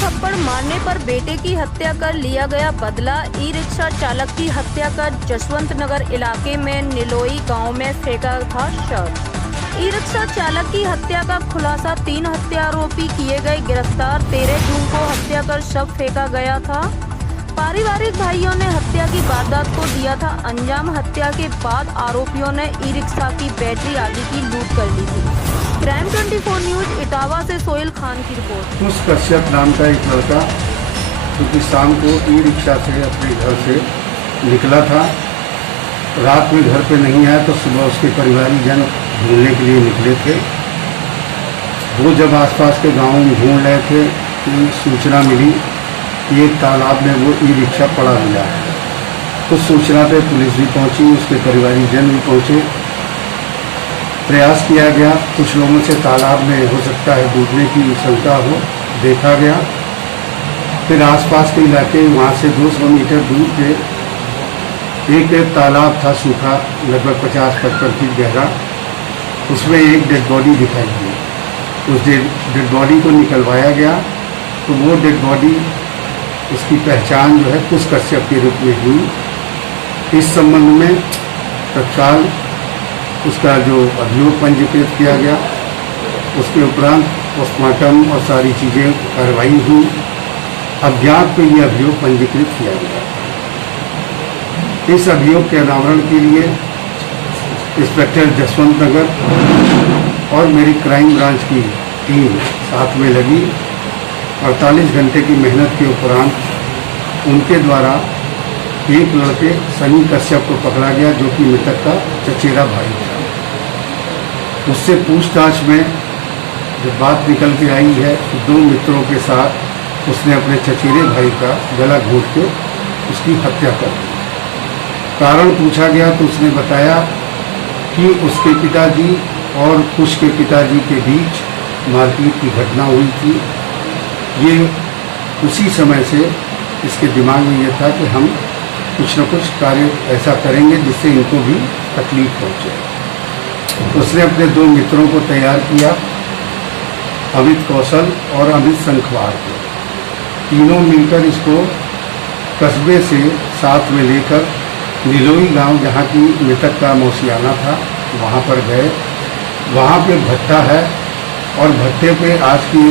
थप्पड़ मारने पर बेटे की हत्या कर लिया गया बदला। ई रिक्शा चालक की हत्या कर जसवंत नगर इलाके में निलोई गांव में फेंका था शव। ई रिक्शा चालक की हत्या का खुलासा, 3 हत्या आरोपी किए गए गिरफ्तार। 13 जून को हत्या कर शव फेंका गया था। पारिवारिक भाइयों ने हत्या की वारदात को दिया था अंजाम। हत्या के बाद आरोपियों ने ई रिक्शा की बैटरी आदि की लूट कर ली थी। क्राइम 24 न्यूज इटावा से सोहेल खान की रिपोर्ट। उस कश्यप नाम का एक लड़का क्योंकि शाम को ई रिक्शा से अपने घर से निकला था, रात में घर पे नहीं आया तो सुबह उसके परिवारी जन ढूंढने के लिए निकले थे। वो जब आसपास के गांवों में ढूंढ रहे थे कि सूचना मिली कि एक तालाब में वो ई रिक्शा पड़ा मिला है। उस सूचना पे पुलिस भी पहुंची, उसके परिवारी जन भी पहुंचे। प्रयास किया गया, कुछ लोगों से तालाब में हो सकता है डूबने की शंका हो, देखा गया। फिर आसपास के इलाके, वहाँ से 200 मीटर दूर पे एक तालाब था सूखा, लगभग 50-55 फीट गहरा। उसमें एक डेड बॉडी दिखाई दी। उस डेड बॉडी को निकलवाया गया तो वो डेड बॉडी, उसकी पहचान जो है कुश कश्यप के रूप में हुई। इस संबंध में तत्काल उसका जो अभियोग पंजीकृत किया गया, उसके उपरांत पोस्टमार्टम और सारी चीज़ें कार्रवाई हुई। अज्ञात पे ये अभियोग पंजीकृत किया गया। इस अभियोग के अनावरण के लिए इंस्पेक्टर जसवंत नगर और मेरी क्राइम ब्रांच की टीम साथ में लगी। 48 घंटे की मेहनत के उपरांत उनके द्वारा एक लड़के सनी कश्यप को पकड़ा गया, जो कि मृतक का चचेरा भाई था। उससे पूछताछ में जब बात निकल के आई है तो 2 मित्रों के साथ उसने अपने चचेरे भाई का गला घोंट के उसकी हत्या कर दी। कारण पूछा गया तो उसने बताया कि उसके पिताजी और कुश के पिताजी के बीच मारपीट की घटना हुई थी। ये उसी समय से इसके दिमाग में ये था कि हम कुछ न कुछ कार्य ऐसा करेंगे जिससे इनको भी तकलीफ पहुँचे। उसने अपने 2 मित्रों को तैयार किया, अमित कौशल और अमित संखवार को। तीनों मिलकर इसको कस्बे से साथ में लेकर निलोई गांव, जहाँ की मृतक का मौसियाना था, वहाँ पर गए। वहाँ पे भट्टा है और भट्टे पे आज की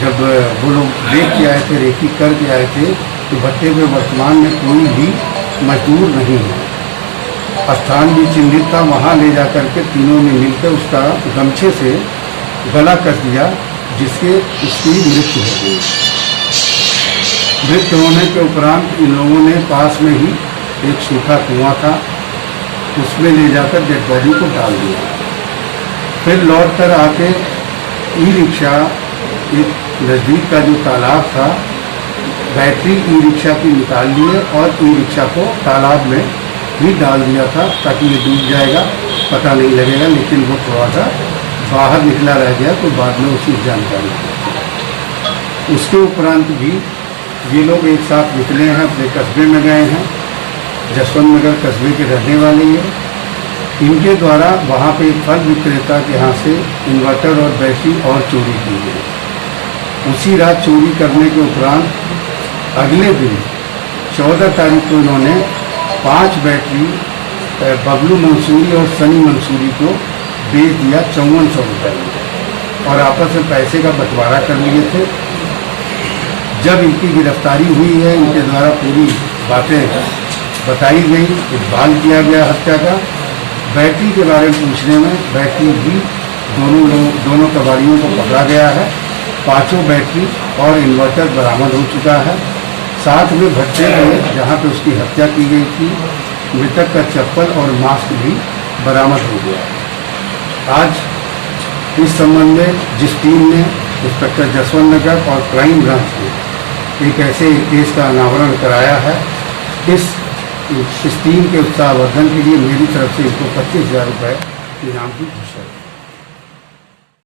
जब वो लोग देख के आए थे, रेकी करके आए थे, तो भट्टे पे वर्तमान में कोई भी मजदूर नहीं है। स्थान भी चिन्हित था। वहाँ ले जा करके तीनों ने मिलकर उसका गमछे से गला कस दिया, जिससे उसकी मृत्यु हो गई। मृत्यु होने के उपरांत इन लोगों ने पास में ही एक सूखा कुआं था, उसमें ले जाकर डेड बॉडी को डाल दिया। फिर लौट कर आके ई रिक्शा, एक नज़दीक का जो तालाब था, बैटरी ई रिक्शा की निकाल लिए और ई रिक्शा को तालाब में भी डाल दिया था ताकि ये डूब जाएगा, पता नहीं लगेगा। लेकिन वो थोड़ा सा बाहर निकला रह गया तो बाद में उसी जानकारी। उसके उपरांत भी ये लोग एक साथ निकले हैं, अपने कस्बे में गए हैं। जसवंत नगर कस्बे के रहने वाले हैं। इनके द्वारा वहाँ पे एक फल विक्रेता के यहाँ से इन्वर्टर और बैटरी और चोरी की गई। उसी रात चोरी करने के उपरांत अगले दिन 14 तारीख को इन्होंने 5 बैटरी बबलू मंसूरी और सनी मंसूरी को बेच दिया 5400 रुपये में, और आपस में पैसे का बंटवारा कर लिए थे। जब इनकी गिरफ्तारी हुई है, इनके द्वारा पूरी बातें बताई गई, इकबाल किया गया हत्या का। बैटरी के बारे में पूछने में बैटरी भी दोनों कबाड़ियों को पकड़ा गया है। 5 बैटरी और इन्वर्टर बरामद हो चुका है। साथ में भट्टे में जहाँ पे उसकी हत्या की गई थी, मृतक का चप्पल और मास्क भी बरामद हो गया है। आज इस संबंध में जिस टीम ने इंस्पेक्टर जसवंत नगर और क्राइम ब्रांच ने एक ऐसे केस का अनावरण कराया है, इस टीम के उत्साहवर्धन के लिए मेरी तरफ से इसको 25,000 रुपये इनाम की घोषणा।